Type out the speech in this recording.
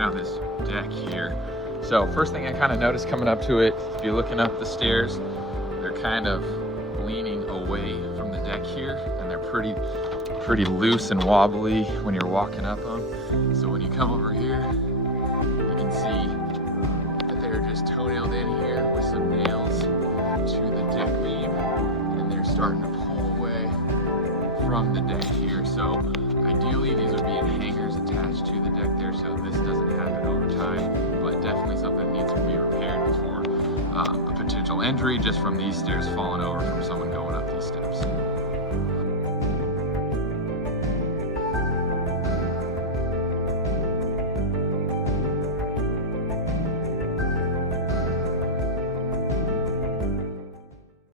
checking out this deck here. So first thing I kind of noticed coming up to it, if you're looking up the stairs, they're kind of leaning away from the deck here, and they're pretty loose and wobbly when you're walking up them. So when you come over here, you can see that they're just toenailed in here with some nails to the deck beam, and they're starting to pull away from the deck here. So ideally these would be in hangers attached to the deck there, so this doesn't happen over time, but definitely something that needs to be repaired before a potential injury just from these stairs falling over from someone going